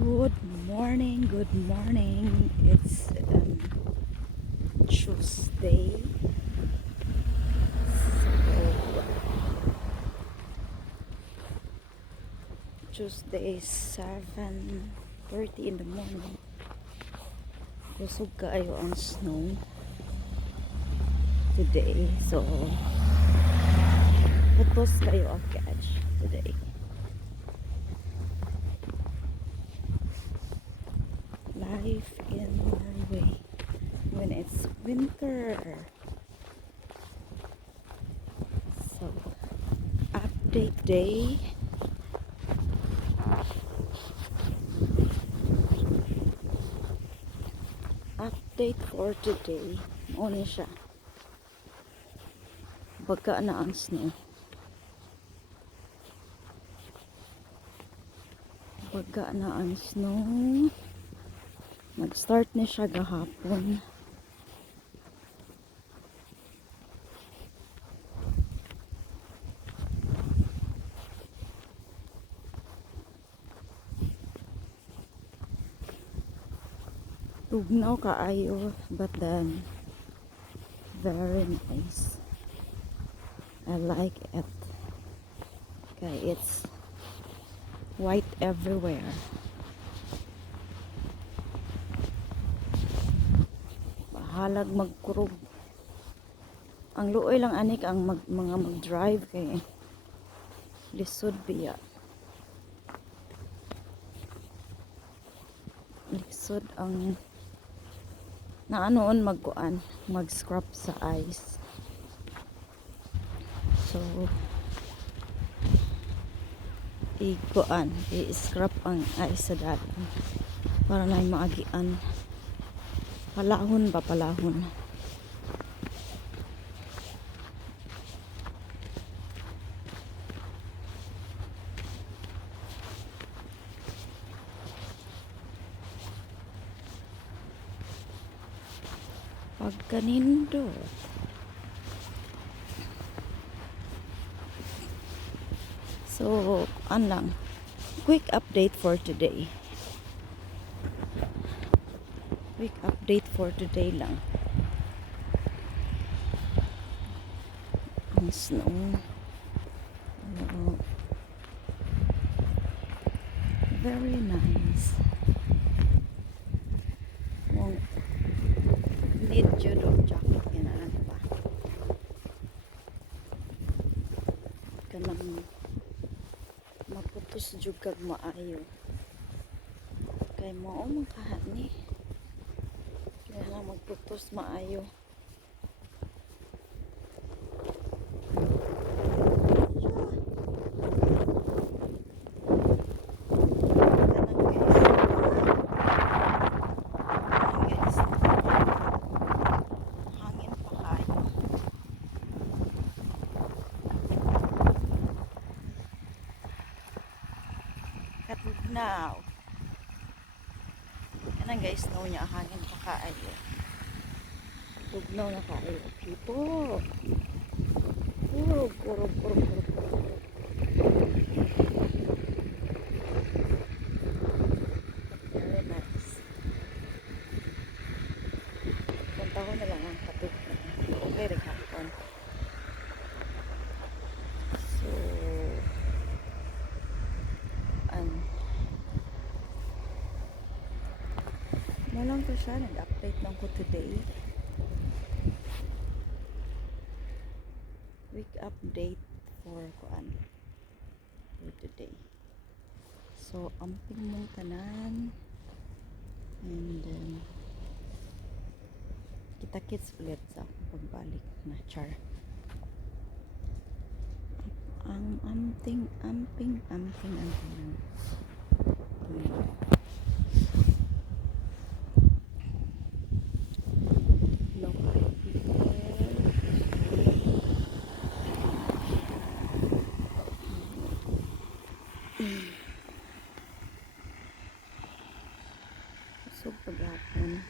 Good morning, good morning. It's Tuesday. So, Tuesday 7:30 in the morning. Kusog kaayo ang snow today. So, putos kayo ang catch today. Life in Norway when it's winter. So, update day. Update for today. Ano siya? Baga na ang snow. Baga na ang snow. Nag-start na siya gahapon. Tugnaw kaayo, but then very nice. I like it. Okay, it's white everywhere. Bahalag magkurog. Ang luoy lang anik ang mga mag-drive kay lisod biya. Lisod ang naanoon magkuan, mag-scrub sa ice. So i-scrub ang ice sa dalan para na maagian. Palahon ba palahon? Pagkanindot. So, lang. Quick update for today. Quick update for today lang. Ang snow. Very nice. Need judo jacket kinaan pa. Kanang maputos jud kag maayo. Kay mao man kahat ni. Kaya magputos maayo. Now, yan guys, snow niya, hangin pa kaayo. Tugnaw na kaayo. Puro. Very nice. Punta ko na lang ang katugnaw. Okay, rin hapon. So, lang ko siya, nag-update lang ko today. Week update for today. So, amping mong tanan. And kita-kits ulit sa pagbalik na char. Amping. So paghapon